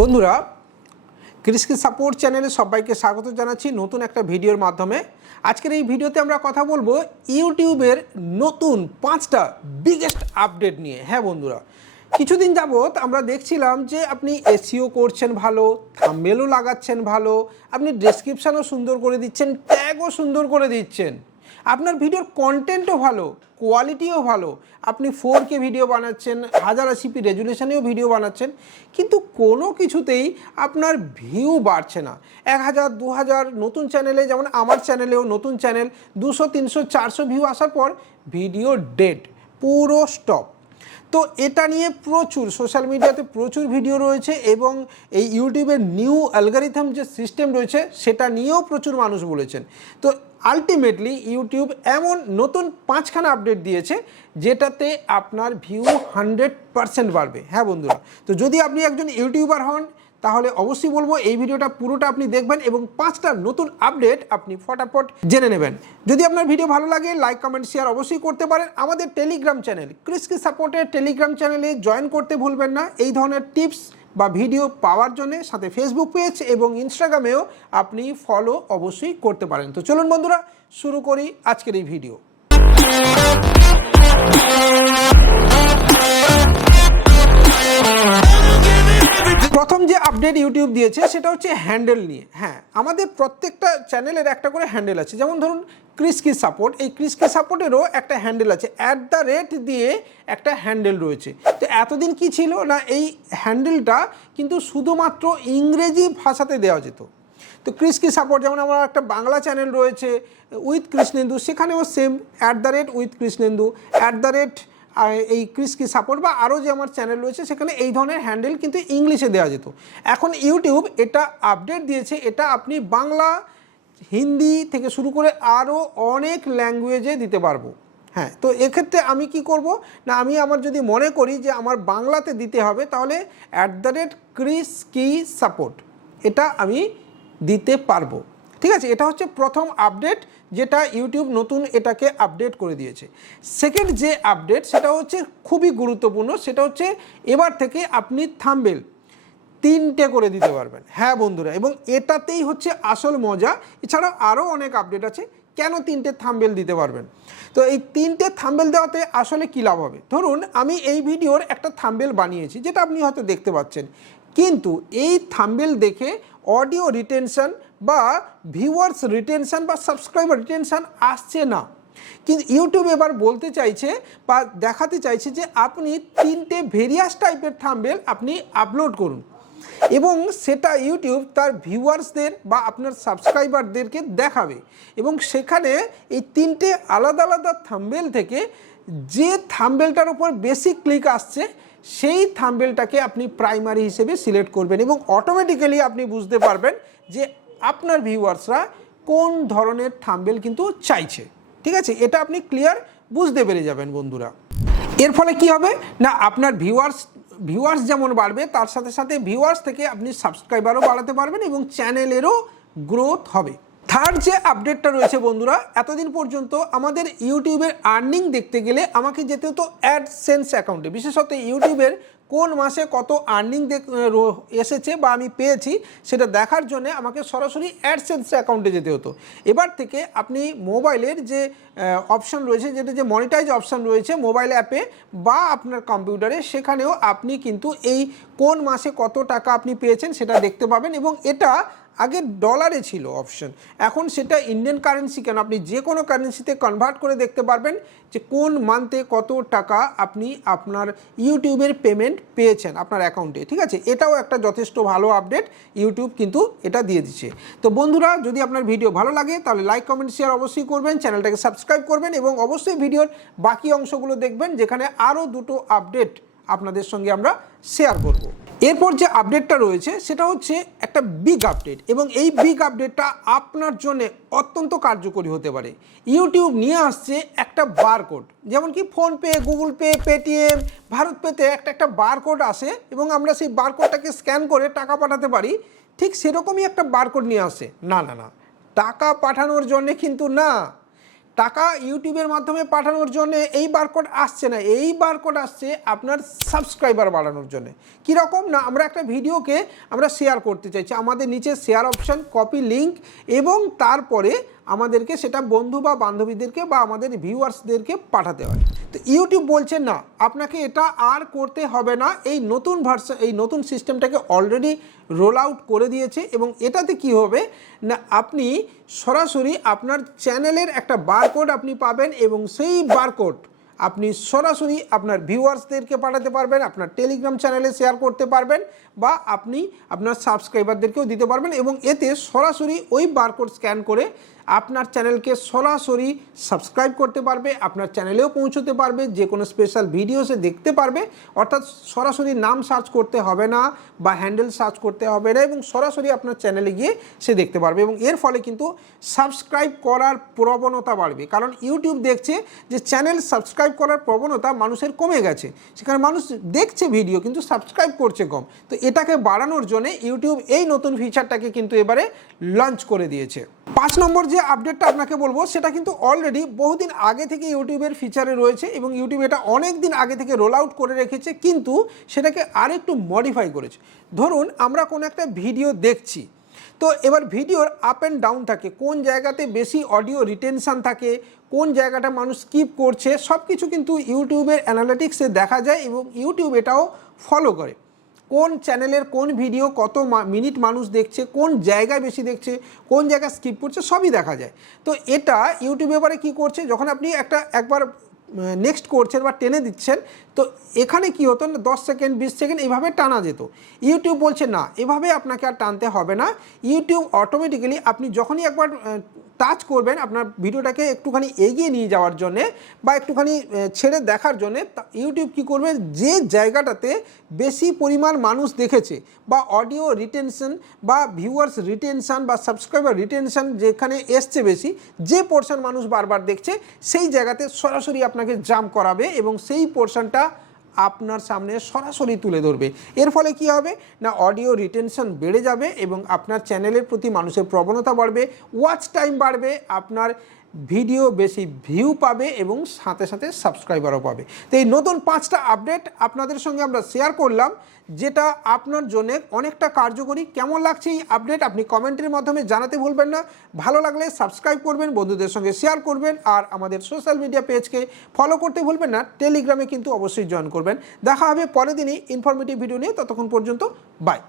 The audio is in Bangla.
বন্ধুরা কৃষি সাপোর্ট চ্যানেলে সবাইকে স্বাগত জানাচ্ছি নতুন একটা ভিডিওর মাধ্যমে। আজকের এই ভিডিওতে আমরা কথা বলব ইউটিউবের নতুন পাঁচটা বিগেস্ট আপডেট নিয়ে। হ্যাঁ বন্ধুরা, কিছুদিন যাবৎ আমরা দেখছিলাম যে আপনি এসিও করছেন ভালো থাম্বেলও লাগাচ্ছেন ভালো, আপনি ডেসক্রিপশানও সুন্দর করে দিচ্ছেন ট্যাগও সুন্দর করে দিচ্ছেন। আপনার ভিডিওর কন্টেন্টও ভালো কোয়ালিটিও ভালো। আপনি ফোর কে ভিডিও বানাচ্ছেন, হাজার আশিপি রেজুলেশনেও ভিডিও বানাচ্ছেন, কিন্তু কোনো কিছুতেই আপনার ভিউ বাড়ছে না। এক হাজার, দু হাজার, নতুন চ্যানেলে যেমন আমার চ্যানেলেও নতুন চ্যানেল দুশো, তিনশো, চারশো ভিউ আসার পর ভিডিও ডেড পুরো স্টপ তো এটা নিয়ে প্রচুর সোশ্যাল মিডিয়াতে প্রচুর ভিডিও রয়েছে এবং এই ইউটিউবের নিউ অ্যালগারিথম যে সিস্টেম রয়েছে, সেটা নিয়েও প্রচুর মানুষ বলেছেন। তো আলটিমেটলি ইউটিউব এমন নতুন পাঁচখানা আপডেট দিয়েছে যেটাতে আপনার ভিউ হান্ড্রেড পারসেন্ট বাড়বে। হ্যাঁ বন্ধুরা, তো যদি আপনি একজন ইউটিউবার হন, তাহলে অবশ্যই বলব এই ভিডিওটা পুরোটা আপনি দেখবেন এবং পাঁচটা নতুন আপডেট আপনি ফটাফট জেনে নেবেন। যদি আপনার ভিডিও ভালো লাগে লাইক কমেন্ট শেয়ার অবশ্যই করতে পারেন আমাদের টেলিগ্রাম চ্যানেল ক্রিসকি সাপোর্টের টেলিগ্রাম চ্যানেলে জয়েন করতে ভুলবেন না। এই ধরনের টিপস বা ভিডিও পাওয়ার জন্য সাথে ফেসবুক পেজ এবং ইনস্টাগ্রামেও আপনি ফলো অবশ্যই করতে পারেন। তো চলুন বন্ধুরা, শুরু করি আজকের এই ভিডিও প্রথম যে আপডেট ইউটিউব দিয়েছে, সেটা হচ্ছে হ্যান্ডেল নিয়ে। হ্যাঁ আমাদের প্রত্যেকটা চ্যানেলের একটা করে হ্যান্ডেল আছে। যেমন ধরুন ক্রিসকি সাপোর্ট এই ক্রিসকি সাপোর্টেরও একটা হ্যান্ডেল আছে। অ্যাট দ্য রেট দিয়ে একটা হ্যান্ডেল রয়েছে। তো এতদিন কি ছিল না, এই হ্যান্ডেলটা কিন্তু শুধুমাত্র ইংরেজি ভাষাতে দেওয়া যেত। তো ক্রিসকি সাপোর্ট যেমন আমার একটা বাংলা চ্যানেল রয়েছে, উইথ কৃষ্ণেন্দু সেখানেও same at the rate with Krishnendu at the rate এই ক্রিসকি সাপোর্ট বা আরও যে আমার চ্যানেল রয়েছে, সেখানে এই ধরনের হ্যান্ডেল কিন্তু ইংলিশে দেওয়া যেত। এখন ইউটিউব এটা আপডেট দিয়েছে, এটা আপনি বাংলা, হিন্দি থেকে শুরু করে আরও অনেক ল্যাঙ্গুয়েজে দিতে পারব। হ্যাঁ তো এক্ষেত্রে আমি কি করব? না, আমি আমার যদি মনে করি যে আমার বাংলাতে দিতে হবে, তাহলে অ্যাট দ্য রেট ক্রিস কি সাপোর্ট এটা আমি দিতে পারব। ঠিক আছে, এটা হচ্ছে প্রথম আপডেট যেটা ইউটিউব নতুন এটাকে আপডেট করে দিয়েছে। সেকেন্ড যে আপডেট সেটা হচ্ছে খুবই গুরুত্বপূর্ণ, সেটা হচ্ছে এবার থেকে আপনি থাম্বেল তিনটে করে দিতে পারবেন। হ্যাঁ বন্ধুরা, এবং এটাতেই হচ্ছে আসল মজা। এছাড়াও আরও অনেক আপডেট আছে, কেন তিনটে থাম্বেল দিতে পারবেন? তো এই তিনটে থাম্বেল দেওয়াতে আসলে কী লাভ হবে? ধরুন, আমি এই ভিডিওর একটা থাম্বেল বানিয়েছি, যেটা আপনি হয়তো দেখতে পাচ্ছেন। কিন্তু এই থাম্বেল দেখে অডিও রিটেনশন বা ভিউয়ার্স রিটেনশন বা সাবস্ক্রাইবার রিটেনশন আসছে না। কিন্তু ইউটিউব এবার বলতে চাইছে বা দেখাতে চাইছে যে, আপনি তিনটে ভেরিয়াস টাইপের থাম্বেল আপনি আপলোড করুন। এবং সেটা ইউটিউব তার ভিউয়ার্সদের বা আপনার সাবস্ক্রাইবারদেরকে দেখাবে। এবং সেখানে এই তিনটে আলাদা আলাদা থাম্বেল থেকে যে থাম্বেলটার উপর বেশি ক্লিক আসছে, সেই থাম্বেলটাকে আপনি প্রাইমারি হিসেবে সিলেক্ট করবেন এবং অটোমেটিক্যালি আপনি বুঝতে পারবেন যে আপনার ভিউয়ার্সরা কোন ধরনের থাম্বেল কিন্তু চাইছে। ঠিক আছে? এটা আপনি ক্লিয়ার বুঝতে পেরে যাবেন বন্ধুরা। এর ফলে কি হবে? না, আপনার ভিউয়ার্স ভিউয়ার্স যেমন বাড়বে, তার সাথে সাথে ভিউয়ার্স থেকে আপনি সাবস্ক্রাইবারও বাড়াতে পারবেন এবং চ্যানেলেরও গ্রোথ হবে। থার্ড যে আপডেটটা রয়েছে বন্ধুরা, এতদিন পর্যন্ত আমাদের ইউটিউবের আর্নিং দেখতে গেলে আমাকে যেতে হতো অ্যাডসেন্স অ্যাকাউন্টে বিশেষত ইউটিউবের কোন মাসে কত আর্নিং এসেছে বা আমি পেয়েছি সেটা দেখার জন্য আমাকে সরাসরি অ্যাডসেন্স অ্যাকাউন্টে যেতে হতো। এবার থেকে আপনি মোবাইলের যে অপশান রয়েছে, যেটা যে মনিটাইজ অপশান রয়েছে মোবাইল অ্যাপে বা আপনার কম্পিউটারে সেখানেও আপনি কিন্তু এই কোন মাসে কত টাকা আপনি পেয়েছেন সেটা দেখতে পাবেন এবং এটা আগে ডলারে ছিল অপশন এখন সেটা ইন্ডিয়ান কারেন্সি কেন? আপনি যে কোনো কারেন্সিতে কনভার্ট করে দেখতে পারবেন যে কোন মান্থে কত টাকা আপনি আপনার ইউটিউবের পেমেন্ট পেয়েছেন আপনার অ্যাকাউন্টে ঠিক আছে? এটাও একটা যথেষ্ট ভালো আপডেট ইউটিউব কিন্তু এটা দিয়ে দিচ্ছে। তো বন্ধুরা, যদি আপনার ভিডিও ভালো লাগে, তাহলে লাইক কমেন্ট শেয়ার অবশ্যই করবেন, চ্যানেলটাকে সাবস্ক্রাইব করবেন এবং অবশ্যই ভিডিওর বাকি অংশগুলো দেখবেন, যেখানে আরও দুটো আপডেট আপনাদের সঙ্গে আমরা শেয়ার করব। এরপর যে আপডেটটা রয়েছে, সেটা হচ্ছে একটা বিগ আপডেট এবং এই বিগ আপডেটটা আপনার জন্য অত্যন্ত কার্যকরী হতে পারে। ইউটিউব নিয়ে আসছে একটা বারকোড যেমন কি PhonePe Google Pay Paytm Bharat পেতে একটা একটা বারকোড আসে এবং আমরা সেই বারকোডটাকে স্ক্যান করে টাকা পাঠাতে পারি। ঠিক সেরকমই একটা বারকোড নিয়ে আসে। না না না, টাকা পাঠানোর জন্যে কিন্তু না। টাকা ইউটিউবের মাধ্যমে পাঠানোর জন্য এই বারকোড আসছে না। এই বারকোড আসছে আপনার সাবস্ক্রাইবার বাড়ানোর জন্য। কীরকম না, আমরা একটা ভিডিওকে আমরা শেয়ার করতে চাইছি। আমাদের নিচে শেয়ার অপশান কপি লিঙ্ক এবং তারপরে আমাদেরকে সেটা বন্ধু বা বান্ধবীদেরকে বা আমাদের ভিউয়ার্সদেরকে পাঠাতে হয়। তো ইউটিউব বলছে, না, আপনাকে এটা আর করতে হবে না। এই নতুন ভার্সন এই নতুন সিস্টেমটাকে অলরেডি রোল আউট করে দিয়েছে এবং এটাতে কি হবে? না, আপনি সরাসরি আপনার চ্যানেলের একটা বারকোড আপনি পাবেন এবং সেই বারকোড আপনি সরাসরি আপনার ভিউয়ার্সদেরকে পাঠাতে পারবেন, আপনার টেলিগ্রাম চ্যানেলে শেয়ার করতে পারবেন বা আপনি আপনার সাবস্ক্রাইবারদেরকেও দিতে পারবেন এবং এতে সরাসরি ওই বারকোড স্ক্যান করে আপনার চ্যানেলকে সরাসরি সাবস্ক্রাইব করতে পারবে, আপনার চ্যানেলেও পৌঁছতে পারবে, যে কোনো স্পেশাল ভিডিও সে দেখতে পারবে। অর্থাৎ সরাসরি নাম সার্চ করতে হবে না বা হ্যান্ডেল সার্চ করতে হবে না এবং সরাসরি আপনার চ্যানেলে গিয়ে সে দেখতে পারবে এবং এর ফলে কিন্তু সাবস্ক্রাইব করার প্রবণতা বাড়বে। কারণ ইউটিউব দেখছে যে চ্যানেল সাবস্ক্রাইব করার প্রবণতা মানুষের কমে গেছে। সেখানে মানুষ দেখছে ভিডিও কিন্তু সাবস্ক্রাইব করছে কম। তো এটাকে বাড়ানোর জন্য ইউটিউব এই নতুন ফিচারটাকে কিন্তু এবারে লঞ্চ করে দিয়েছে। পাঁচ নম্বর যে আপডেটটা আপনাকে বলব, সেটা কিন্তু অলরেডি বহুদিন আগে থেকে ইউটিউবের ফিচারে রয়েছে এবং ইউটিউব এটা অনেক দিন আগে থেকে রোল আউট করে রেখেছে, কিন্তু সেটাকে আরেকটু মডিফাই করেছে। ধরুন, আমরা কোনো একটা ভিডিও দেখছি। তো এবার ভিডিওর আপ অ্যান্ড ডাউন থাকে, কোন জায়গাতে বেশি অডিও রিটেনশান থাকে, কোন জায়গাটা মানুষ স্কিপ করছে সব কিছু কিন্তু ইউটিউবের অ্যানালিটিক্সে দেখা যায় এবং ইউটিউব এটাও ফলো করে। কোন চ্যানেলের কোন ভিডিও কত মিনিট মানুষ দেখছে, কোন জায়গায় বেশি দেখছে, কোন জায়গায় স্কিপ করছে, সবই দেখা যায়। তো এটা ইউটিউব এবারে কী করছে, যখন আপনি একটা, একবার নেক্সট করছেন বা টেনে দিচ্ছেন তো এখানে কি হতো না, দশ সেকেন্ড, বিশ সেকেন্ড এইভাবে টানা যেত। ইউটিউব বলছে, না, এভাবে আপনাকে আর টানতে হবে না। ইউটিউব অটোমেটিক্যালি আপনি যখনই একবার টাচ করবেন আপনার ভিডিওটাকে একটুখানি এগিয়ে নিয়ে যাওয়ার জন্যে বা একটুখানি ছেড়ে দেখার জন্যে ইউটিউব কি করবে? যে জায়গাটাতে বেশি পরিমাণ মানুষ দেখেছে বা অডিও রিটেনশন বা ভিউয়ার্স রিটেনশন বা সাবস্ক্রাইবার রিটেনশন যেখানে এসছে বেশি, যে পোর্শন মানুষ বারবার দেখছে, সেই জায়গাতে সরাসরি আপনাকে জাম করাবে এবং সেই পোর্শনটা আপনার সামনে সরাসরি তুলে ধরবে। এর ফলে কি হবে? না অডিও রিটেনশন বেড়ে যাবে এবং আপনার চ্যানেলের প্রতি মানুষের প্রবণতা বাড়বে ওয়াচ টাইম বাড়বে, আপনার ভিডিও বেশি ভিউ পাবে এবং সাথে সাথে সাবস্ক্রাইবারও পাবে। তো এই নতুন পাঁচটা আপডেট আপনাদের সঙ্গে আমরা শেয়ার করলাম, যেটা আপনার জন্য অনেকটা কার্যকরী। কেমন লাগছে এই আপডেট আপনি কমেন্টের মাধ্যমে জানাতে ভুলবেন না। ভালো লাগলে সাবস্ক্রাইব করবেন, বন্ধুদের সঙ্গে শেয়ার করবেন আর আমাদের সোশ্যাল মিডিয়া পেজকে ফলো করতে ভুলবেন না। টেলিগ্রামে কিন্তু অবশ্যই জয়েন করবেন। দেখা হবে পরের দিনই ইনফরমেটিভ ভিডিও নিয়ে। ততক্ষণ পর্যন্ত, বাই।